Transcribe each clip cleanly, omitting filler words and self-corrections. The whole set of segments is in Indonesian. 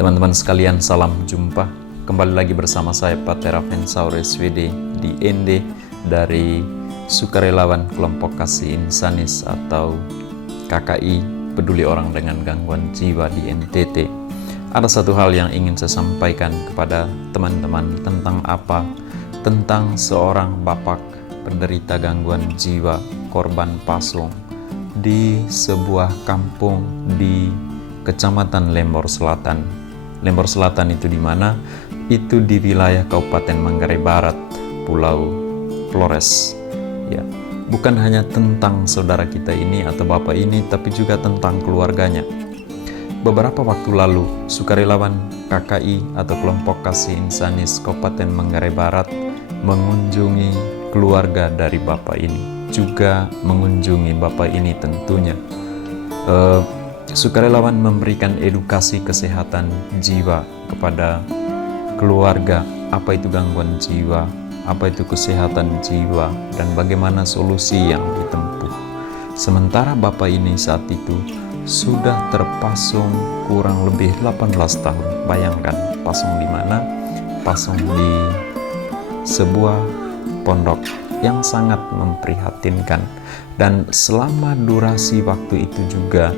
Teman-teman sekalian, salam jumpa. Kembali lagi bersama saya Pater Avensauer SVD di ND dari Sukarelawan Kelompok Kasih Insanis atau KKI Peduli Orang dengan Gangguan Jiwa di NTT. Ada satu hal yang ingin saya sampaikan kepada teman-teman tentang apa? Tentang seorang bapak penderita gangguan jiwa, korban pasung di sebuah kampung di Kecamatan Lembor Selatan. Lembor Selatan itu di mana? Itu di wilayah Kabupaten Manggarai Barat, Pulau Flores. Ya, bukan hanya tentang saudara kita ini atau bapak ini, tapi juga tentang keluarganya. Beberapa waktu lalu, sukarelawan KKI atau Kelompok Kasih Insanis Kabupaten Manggarai Barat mengunjungi keluarga dari bapak ini, juga mengunjungi bapak ini tentunya. Sukarelawan memberikan edukasi kesehatan jiwa kepada keluarga, apa itu gangguan jiwa, apa itu kesehatan jiwa, dan bagaimana solusi yang ditempuh. Sementara bapak ini saat itu sudah terpasung kurang lebih 18 tahun. Bayangkan, pasung di mana? Pasung di sebuah pondok yang sangat memprihatinkan. Dan selama durasi waktu itu juga,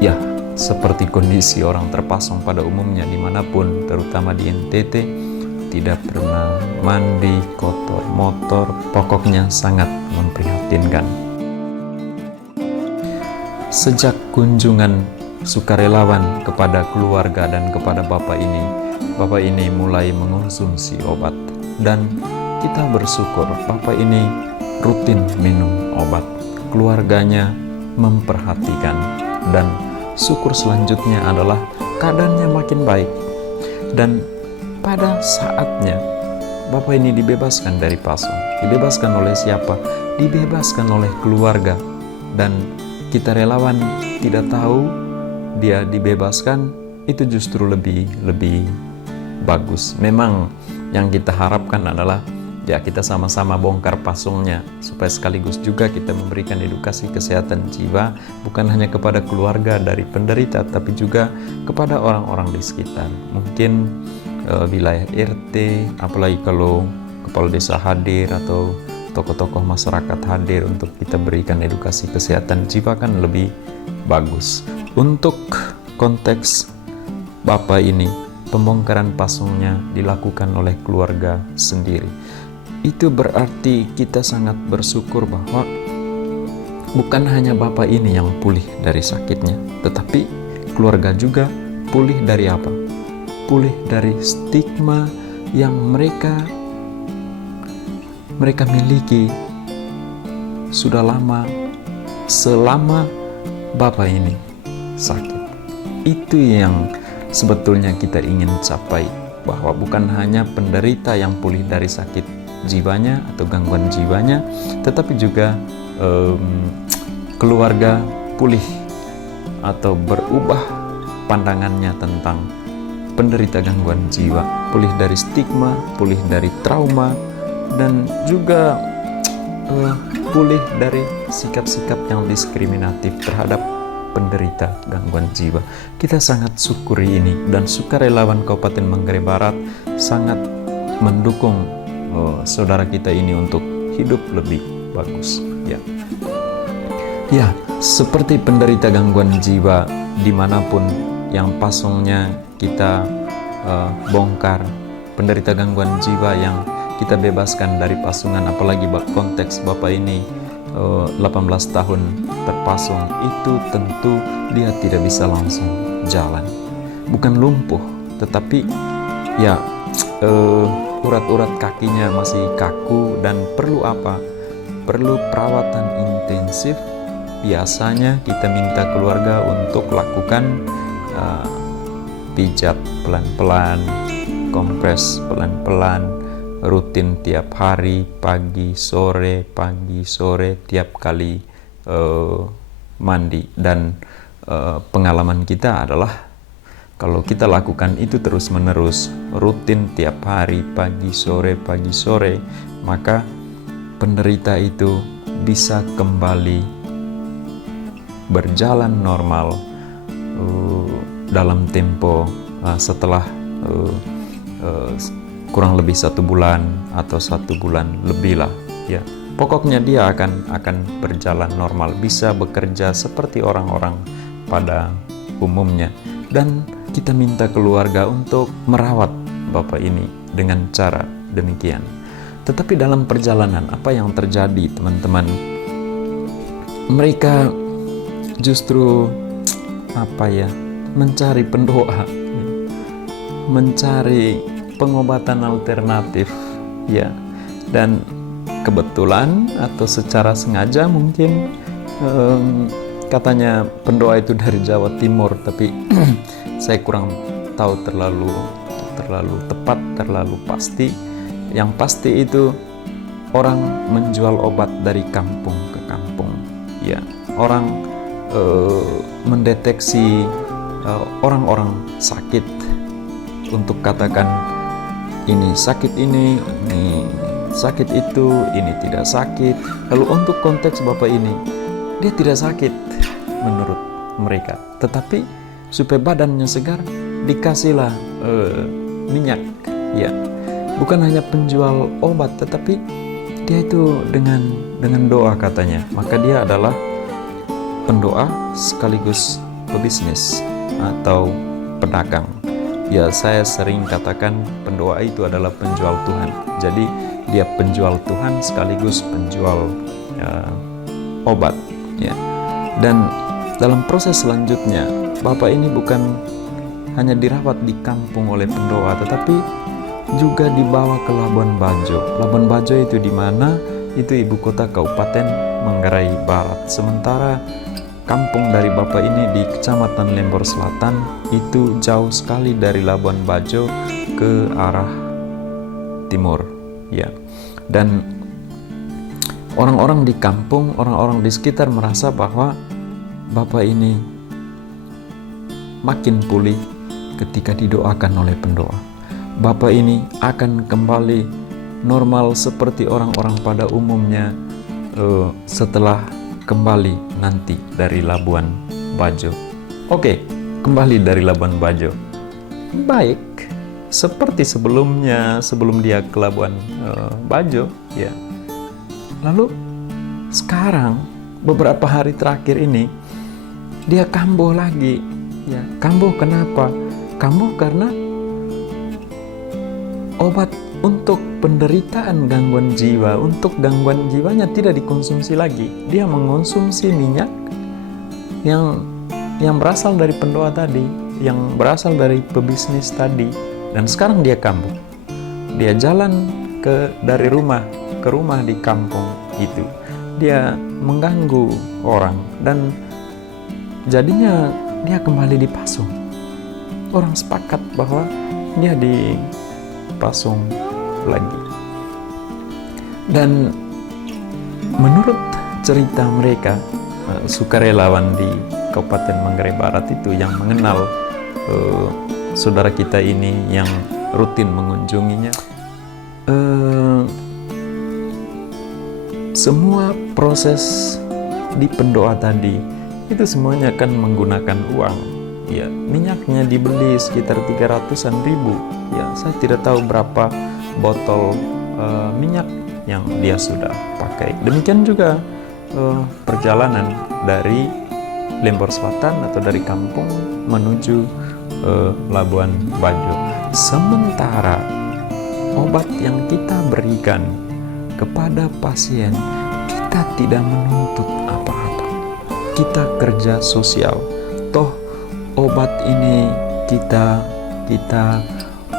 ya, seperti kondisi orang terpasung pada umumnya dimanapun, terutama di NTT, tidak pernah mandi, kotor, motor, pokoknya sangat memprihatinkan. Sejak kunjungan sukarelawan kepada keluarga dan kepada bapak ini mulai mengonsumsi obat, dan kita bersyukur bapak ini rutin minum obat, keluarganya memperhatikan, dan syukur selanjutnya adalah keadaannya makin baik. Dan pada saatnya bapak ini dibebaskan dari pasung. Dibebaskan oleh siapa? Dibebaskan oleh keluarga. Dan kita relawan tidak tahu dia dibebaskan, itu justru lebih bagus. Memang yang kita harapkan adalah ya kita sama-sama bongkar pasungnya, supaya sekaligus juga kita memberikan edukasi kesehatan jiwa bukan hanya kepada keluarga dari penderita, tapi juga kepada orang-orang di sekitar. Mungkin wilayah RT, apalagi kalau kepala desa hadir atau tokoh-tokoh masyarakat hadir untuk kita berikan edukasi kesehatan jiwa, kan lebih bagus. Untuk konteks bapak ini, pembongkaran pasungnya dilakukan oleh keluarga sendiri. Itu berarti kita sangat bersyukur bahwa bukan hanya bapak ini yang pulih dari sakitnya, tetapi keluarga juga pulih dari apa? Pulih dari stigma yang mereka miliki sudah lama, selama bapak ini sakit. Itu yang sebetulnya kita ingin capai, bahwa bukan hanya penderita yang pulih dari sakit jiwanya atau gangguan jiwanya, tetapi juga keluarga pulih atau berubah pandangannya tentang penderita gangguan jiwa, pulih dari stigma, pulih dari trauma, dan juga pulih dari sikap-sikap yang diskriminatif terhadap penderita gangguan jiwa. Kita sangat syukuri ini, dan sukarelawan Kabupaten Manggarai Barat sangat mendukung saudara kita ini untuk hidup lebih bagus. Ya, seperti penderita gangguan jiwa dimanapun yang pasungnya kita bongkar, penderita gangguan jiwa yang kita bebaskan dari pasungan, apalagi konteks bapak ini 18 tahun terpasung, itu tentu dia tidak bisa langsung jalan. Bukan lumpuh, tetapi ya urat-urat kakinya masih kaku dan perlu apa? Perlu perawatan intensif. Biasanya kita minta keluarga untuk lakukan pijat pelan-pelan, kompres pelan-pelan, rutin tiap hari, pagi sore tiap kali mandi. Dan pengalaman kita adalah kalau kita lakukan itu terus menerus, rutin tiap hari, pagi sore, maka penderita itu bisa kembali berjalan normal, dalam tempo setelah kurang lebih 1 bulan atau 1 bulan lebih lah ya. Pokoknya dia akan berjalan normal, bisa bekerja seperti orang-orang pada umumnya. Dan kita minta keluarga untuk merawat bapak ini dengan cara demikian. Tetapi dalam perjalanan apa yang terjadi, teman-teman? Mereka justru mencari pendoa, mencari pengobatan alternatif ya. Dan kebetulan atau secara sengaja mungkin katanya pendoa itu dari Jawa Timur, tapi saya kurang tahu terlalu tepat, terlalu pasti. Yang pasti itu orang menjual obat dari kampung ke kampung ya. Orang mendeteksi orang-orang sakit untuk katakan ini sakit ini sakit itu, ini tidak sakit. Lalu untuk konteks bapak ini, dia tidak sakit menurut mereka, tetapi supaya badannya segar dikasihlah minyak ya. Bukan hanya penjual obat, tetapi dia itu dengan doa katanya. Maka dia adalah pendoa sekaligus pebisnis atau pedagang ya. Saya sering katakan pendoa itu adalah penjual Tuhan. Jadi dia penjual Tuhan sekaligus penjual obat ya. Dan dalam proses selanjutnya, bapak ini bukan hanya dirawat di kampung oleh pendoa, tetapi juga dibawa ke Labuan Bajo. Labuan Bajo itu di mana? Itu ibu kota Kabupaten Manggarai Barat. Sementara kampung dari bapak ini di Kecamatan Lembor Selatan itu jauh sekali dari Labuan Bajo ke arah timur ya. Dan orang-orang di kampung, orang-orang di sekitar merasa bahwa bapak ini makin pulih ketika didoakan oleh pendoa. Bapak ini akan kembali normal seperti orang-orang pada umumnya setelah kembali nanti dari Labuan Bajo. Oke, kembali dari Labuan Bajo. Baik, seperti sebelumnya, sebelum dia ke Labuan Bajo ya. Lalu sekarang beberapa hari terakhir ini dia kambuh lagi ya. Kambuh kenapa? Kambuh karena obat untuk penderitaan gangguan jiwa, untuk gangguan jiwanya tidak dikonsumsi lagi. Dia mengonsumsi minyak yang berasal dari pendoa tadi, yang berasal dari pebisnis tadi. Dan sekarang dia kambuh. Dia jalan dari rumah ke rumah di kampung itu. Dia mengganggu orang dan jadinya dia kembali dipasung. Orang sepakat bahwa dia dipasung lagi. Dan menurut cerita mereka, sukarelawan di Kabupaten Manggarai Barat itu yang mengenal saudara kita ini yang rutin mengunjunginya, semua proses di pendoa tadi itu semuanya akan menggunakan uang ya. Minyaknya dibeli sekitar 300-an ribu ya. Saya tidak tahu berapa botol minyak yang dia sudah pakai. Demikian juga perjalanan dari Lembor Selatan atau dari kampung menuju Labuan Bajo. Sementara obat yang kita berikan kepada pasien, kita tidak menuntut apa-apa. Kita kerja sosial. Toh obat ini kita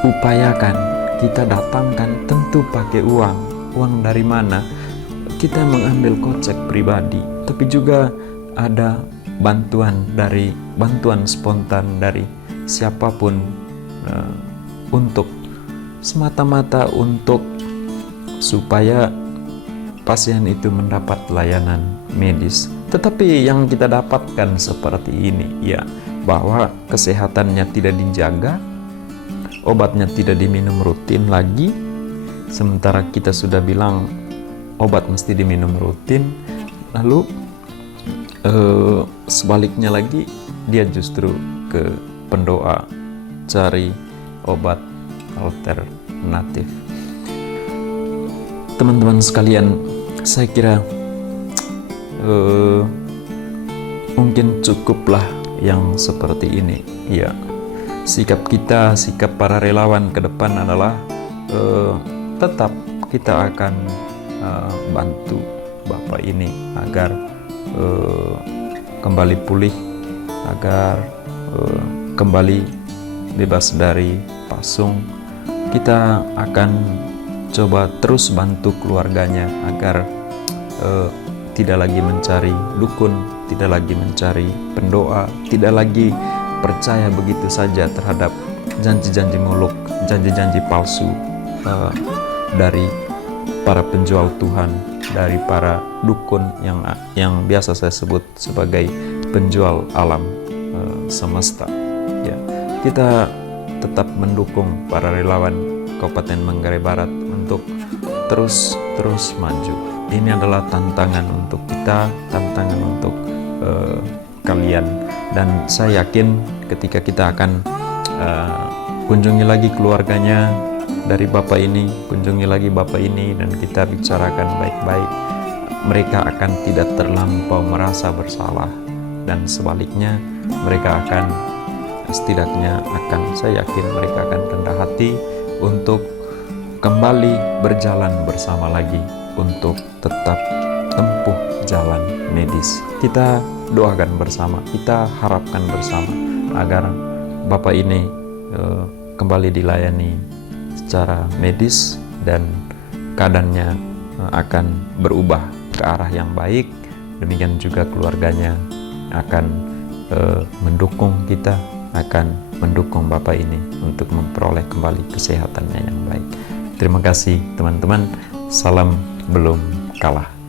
upayakan, kita datangkan tentu pakai uang. Uang dari mana? Kita mengambil kocek pribadi, tapi juga ada bantuan spontan dari siapapun untuk semata-mata untuk supaya pasien itu mendapat layanan medis. Tetapi yang kita dapatkan seperti ini ya, bahwa kesehatannya tidak dijaga, obatnya tidak diminum rutin lagi, sementara kita sudah bilang obat mesti diminum rutin. Lalu sebaliknya lagi, dia justru ke pendoa, cari obat alternatif. Teman-teman sekalian, saya kira mungkin cukuplah yang seperti ini. Ya, sikap kita, sikap para relawan ke depan adalah tetap kita akan bantu Bapak ini agar kembali pulih, agar kembali bebas dari pasung. Kita akan coba terus bantu keluarganya agar tidak lagi mencari dukun, tidak lagi mencari pendoa, tidak lagi percaya begitu saja terhadap janji-janji muluk, janji-janji palsu dari para penjual Tuhan, dari para dukun yang biasa saya sebut sebagai penjual alam semesta. Ya, kita tetap mendukung para relawan Kabupaten Manggarai Barat untuk terus maju. Ini adalah tantangan untuk kita, tantangan untuk kalian, dan saya yakin ketika kita akan kunjungi lagi keluarganya dari Bapak ini, kunjungi lagi Bapak ini, dan kita bicarakan baik-baik, mereka akan tidak terlampau merasa bersalah, dan sebaliknya mereka akan setidaknya saya yakin mereka akan rendah hati untuk kembali berjalan bersama lagi, untuk tetap tempuh jalan medis. Kita doakan bersama, kita harapkan bersama agar Bapak ini kembali dilayani secara medis dan keadaannya akan berubah ke arah yang baik. Demikian juga keluarganya akan mendukung kita, akan mendukung Bapak ini untuk memperoleh kembali kesehatannya yang baik. Terima kasih teman-teman. Salam belum kalah.